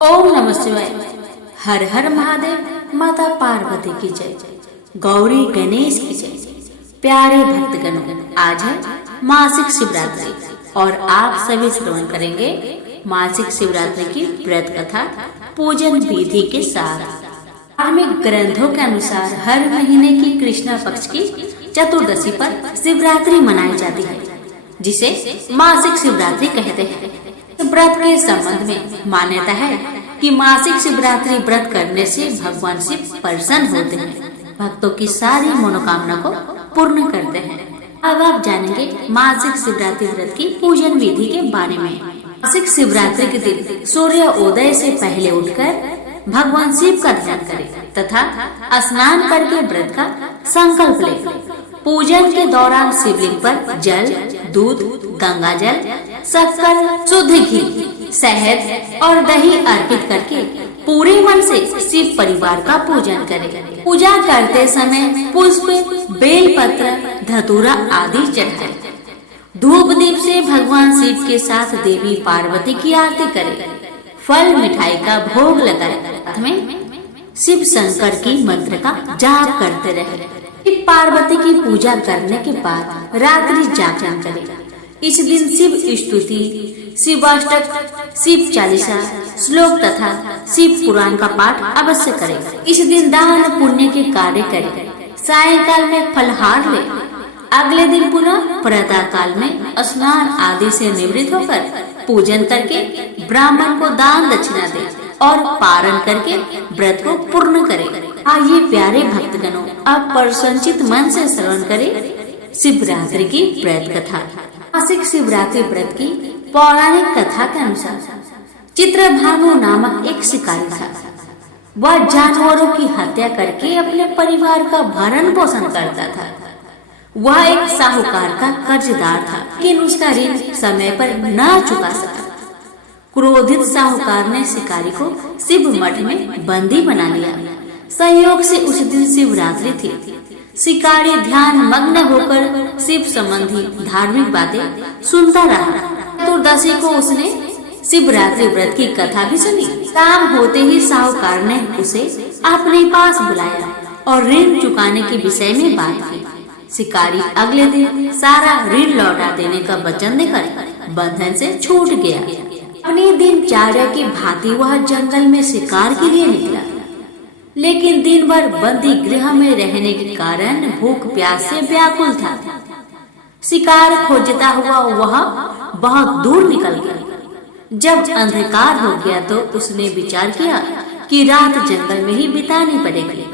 ओम नमः शिवाय। हर हर महादेव। माता पार्वती की जय, गौरी गणेश की जय। प्यारे भक्तगणों, आज है मासिक शिवरात्रि और आप सभी श्रवण करेंगे मासिक शिवरात्रि की व्रत कथा पूजन विधि के साथ। धार्मिक ग्रंथों के अनुसार हर महीने की कृष्ण पक्ष की चतुर्दशी पर शिवरात्रि मनाई जाती है, जिसे मासिक शिवरात्रि कहते हैं। व्रत के संबंध में मान्यता है कि मासिक शिवरात्रि व्रत करने से भगवान शिव प्रसन्न होते हैं, भक्तों की सारी मनोकामना को पूर्ण करते हैं। अब आप जानेंगे मासिक शिवरात्रि व्रत की पूजन विधि के बारे में। मासिक शिवरात्रि के दिन सूर्य उदय से पहले उठकर भगवान शिव का ध्यान करें तथा स्नान करके व्रत का संकल्प लें। पूजन के दौरान शिवलिंग पर जल, दूध, गंगा जल, शक्कर, शुद्ध घी, शहद और दही अर्पित करके पूरे मन से शिव परिवार का पूजन करें। पूजा करते समय पुष्प, बेलपत्र, धतूरा आदि चढ़ाएं। धूप दीप से भगवान शिव के साथ देवी पार्वती की आरती करें। फल मिठाई का भोग लगाएं। में शिव शंकर की मंत्र का जाप करते रहे। शिव पार्वती की पूजा करने के बाद रात्रि जागरण करें। इस दिन शिव स्तुति, शिवाष्टक, शिव चालीसा, श्लोक तथा शिव पुराण का पाठ अवश्य करें। इस दिन दान पुण्य के कार्य करें। सायंकाल में फलहार लें। अगले दिन पुनः प्रातः काल में स्नान आदि से निवृत्त होकर पूजन करके ब्राह्मण को दान दक्षिणा दें और पारण करके व्रत को पूर्ण करें। आइए प्यारे भक्तगणों, अब प्रसन्नचित मन से श्रवण करें शिवरात्रि की व्रत कथा। मासिक शिवरात्रि व्रत की पौराणिक कथा के अनुसार चित्रभानु नामक एक शिकारी था। वह जानवरों की हत्या करके अपने परिवार का भरण पोषण करता था। वह एक साहूकार का कर्जदार था, लेकिन उसका ऋण समय पर न चुका सका। क्रोधित साहूकार ने शिकारी को शिव मठ में बंदी बना लिया। संयोग से उस दिन शिवरात्रि थी। शिकारी ध्यान मग्न होकर शिव संबंधी धार्मिक बातें सुनता रहा। चतुर्दशी को उसने शिवरात्रि व्रत की कथा भी सुनी। शाम होते ही साहूकार ने उसे अपने पास बुलाया और ऋण चुकाने के विषय में बात की। शिकारी अगले दिन सारा ऋण लौटा देने का वचन देकर बंधन से छूट गया। अपनी दिनचर्या की भांति वह जंगल में शिकार के लिए निकला, लेकिन दिन भर बंदी गृह में रहने के कारण भूख प्यास से व्याकुल था। शिकार खोजता हुआ वह बहुत दूर निकल गया। जब अंधकार हो गया तो उसने विचार किया कि रात जंगल में ही बितानी पड़ेगी।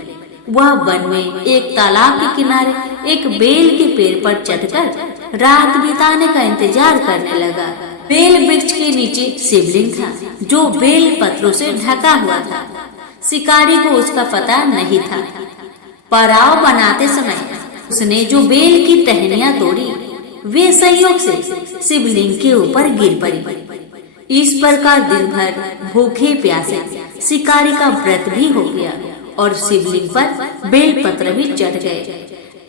वह वन में एक तालाब के किनारे एक बेल के पेड़ पर चढ़कर रात बिताने का इंतजार करने लगा। बेल वृक्ष के नीचे शिवलिंग था, जो बेल पत्रों से ढका हुआ था। शिकारी को उसका पता नहीं था। पड़ाव बनाते समय उसने जो बेल की टहनियां तोड़ी, वे संयोग से शिवलिंग के ऊपर गिर पड़ी। इस प्रकार दिन भर भूखे प्यासे शिकारी का व्रत भी हो गया और शिवलिंग पर बेल पत्र भी चढ़ गए।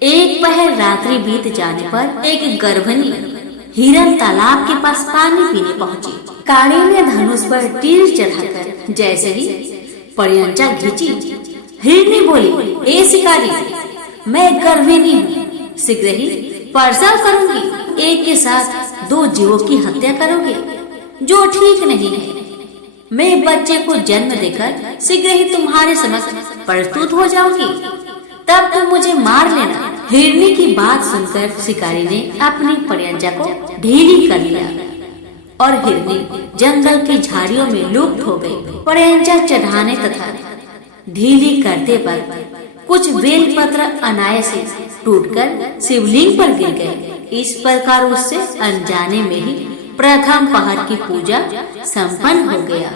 एक पहर रात्रि बीत जाने पर एक गर्भिणी हिरण तालाब के पास पानी पीने पहुंची। शिकारी ने धनुष पर तीर चढ़ाकर जैसे ही पर्यंचा खींची, हिरनी बोली, ए शिकारी, मैं गर्भिणी हूँ, शीघ्र ही प्रसव करूंगी। एक के साथ दो जीवों की हत्या करोगे, जो ठीक नहीं है। मैं बच्चे को जन्म देकर शीघ्र ही तुम्हारे समक्ष प्रस्तुत हो जाऊंगी, तब तुम मुझे मार लेना। हिरनी की बात सुनकर शिकारी ने अपनी पर्यंचा को ढीली कर लिया और हिरनी जंगल की झाड़ियों में लुप्त हो गई। पर्यंचा चढ़ाने तथा ढीली करते वक्त कुछ बेल पत्र अनायास से टूटकर शिवलिंग पर गिर गए। इस प्रकार उससे अनजाने में ही प्रथम पहर की पूजा संपन्न हो गया।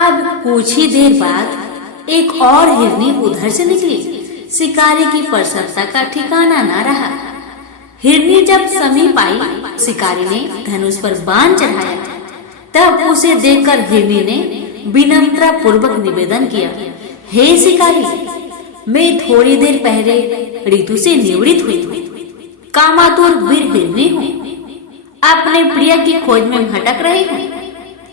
अब कुछ ही देर बाद एक और हिरनी उधर से निकली। शिकारी की प्रसन्नता का ठिकाना न रहा। हिरनी जब समीप आई, शिकारी ने धनुष पर बाण चढ़ाया। तब उसे देखकर हिरनी ने विनम्रता पूर्वक निवेदन किया, हे शिकारी, मैं थोड़ी देर पहले ऋतु से निवृत्त हुई हूँ। कामातुर वीर हिरनी हूँ। अपने प्रिय की खोज में भटक रही हूँ।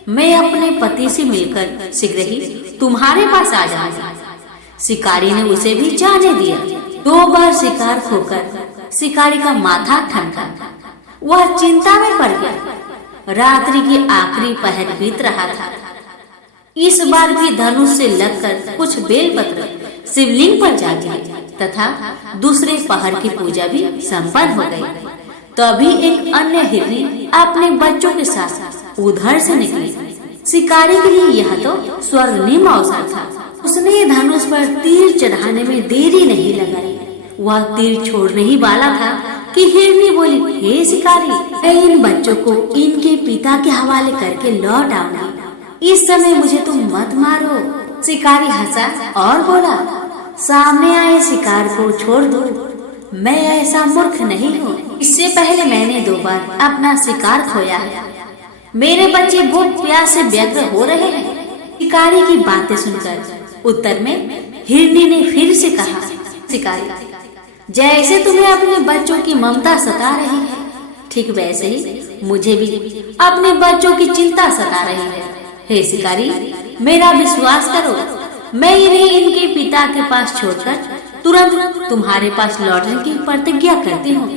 मैं अपने पति से मिलकर शीघ्र ही तुम्हारे पास आ जाऊंगी। शिकारी ने उसे भी जाने दिया। 2 बार शिकार खोकर शिकारी का माथा ठनका। वह चिंता में पड़ गया। रात्रि की आखिरी पहर बीत रहा था। इस बार भी धनुष से लगकर कुछ बेलपत्र शिवलिंग पर जा गिरे तथा दूसरे पहर की पूजा भी संपन्न हो गई। तभी एक अन्य हिरनी अपने बच्चों के साथ उधर से निकली। शिकारी के लिए यह तो स्वर्णिम अवसर था। उसने धनुष पर तीर चढ़ाने में देरी नहीं लगाई। वह तीर छोड़ने ही वाला था कि हिरनी बोली, हे शिकारी, मैं इन बच्चों को इनके पिता के हवाले करके लौट आऊंगी। इस समय मुझे तुम मत मारो। शिकारी हंसा और बोला, सामने आए शिकार को छोड़ दो। मैं ऐसा मूर्ख नहीं हूँ। इससे पहले मैंने 2 बार अपना शिकार खोया है। मेरे बच्चे भूख प्यास से व्यग्र हो रहे हैं। शिकारी की बातें सुनकर उत्तर में हिरनी ने फिर से कहा, शिकारी, जैसे तुम्हें अपने बच्चों की ममता सता रही है, ठीक वैसे ही मुझे भी अपने बच्चों की चिंता सता रही है। हे शिकारी, मेरा विश्वास करो, मैं इन्हें इनके पिता के पास छोड़कर तुरंत तुम्हारे पास लौटने की प्रतिज्ञा करती हूँ।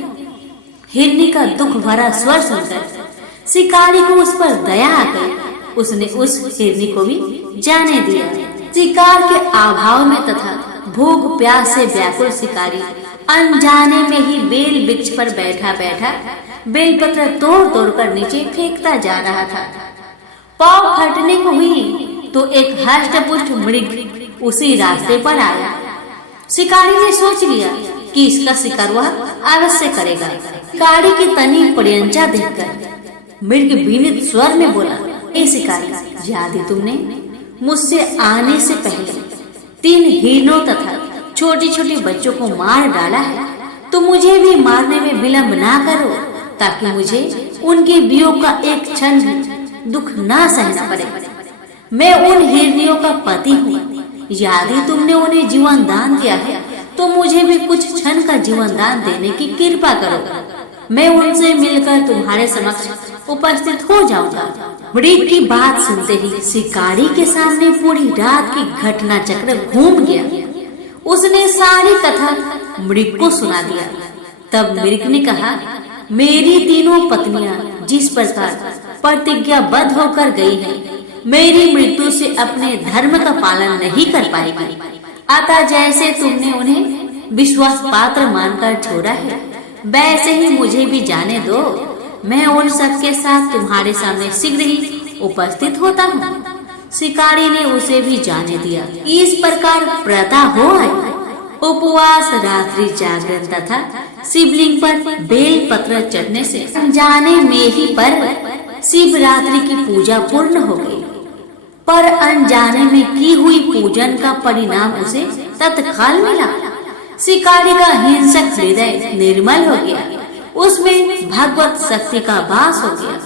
हिरनी का दुख भरा स्वर सुनकर शिकारी को उस पर दया आ गई। उसने उस हिरनी को भी जाने दिया। शिकार के अभाव में तथा भूख प्यास से व्याकुल शिकारी अनजाने में ही बेल वृक्ष पर बैठा बैठा बेलपत्र तोड़ तोड़ कर नीचे फेंकता जा रहा था। पाँव फटने को हुई तो एक हष्टपुष्ट मृग उसी रास्ते पर आया। शिकारी ने सोच लिया कि इसका शिकार वह अवश्य करेगा। शिकारी की तनी परियंचा देखकर मृग विनीत स्वर में बोला, ए शिकारी, यदि तुमने मुझसे आने से पहले 3 हिरणों तथा छोटी छोटी बच्चों को मार डाला है तो मुझे भी मारने में विलंब ना करो, ताकि मुझे उनके वियोग का एक क्षण भी दुख ना सहना पड़े। मैं उन हिरनियों का पति हूँ। यदि तुमने उन्हें जीवन दान दिया है तो मुझे भी कुछ क्षण का जीवन दान देने की कृपा करो। मैं उनसे मिलकर तुम्हारे समक्ष उपस्थित हो जाऊंगा। मृग की बात सुनते ही शिकारी के सामने पूरी रात की घटना चक्र घूम गया। उसने सारी कथा मृग को सुना दिया। तब मृग ने कहा, मेरी तीनों पत्नियां जिस प्रकार प्रतिज्ञाबद्ध होकर गई है, मेरी मृत्यु से अपने धर्म का पालन नहीं कर पाएगी। अतः जैसे तुमने उन्हें विश्वास पात्र मानकर छोड़ा है, वैसे ही मुझे भी जाने दो। मैं उन सबके साथ तुम्हारे सामने शीघ्र ही उपस्थित होता हूँ। शिकारी ने उसे भी जाने दिया। इस प्रकार प्रथा हो आई। उपवास, रात्रि जागरण तथा शिवलिंग पर बेल पत्र चढ़ने से अनजाने में ही पर शिवरात्रि की पूजा पूर्ण हो गई। पर अनजाने में की हुई पूजन का परिणाम उसे तत्काल मिला। शिकारी का हिंसक हृदय निर्मल हो गया। उसमें भगवत शक्ति का वास हो गया।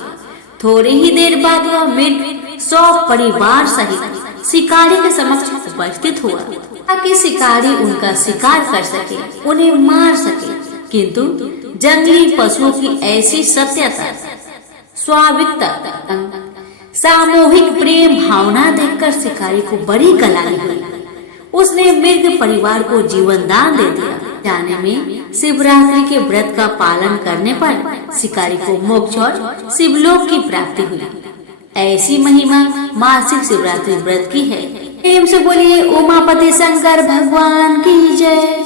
थोड़ी ही देर बाद वह मृग 100 परिवार सहित शिकारी के समक्ष उपस्थित हुआ, ताकि शिकारी उनका शिकार कर सके, उन्हें मार सके। किंतु जंगली पशुओं की ऐसी सत्यता, स्वाभाविकता, सामूहिक प्रेम भावना देखकर शिकारी को बड़ी गलानी हुई। उसने मृग परिवार को जीवन दान दे दिया। जाने में शिवरात्रि के व्रत का पालन करने पर शिकारी को मोक्ष और शिवलोक की प्राप्ति हुई। ऐसी महिमा मासिक शिवरात्रि व्रत की है। प्रेम से बोलिए उमापति शंकर भगवान की जय।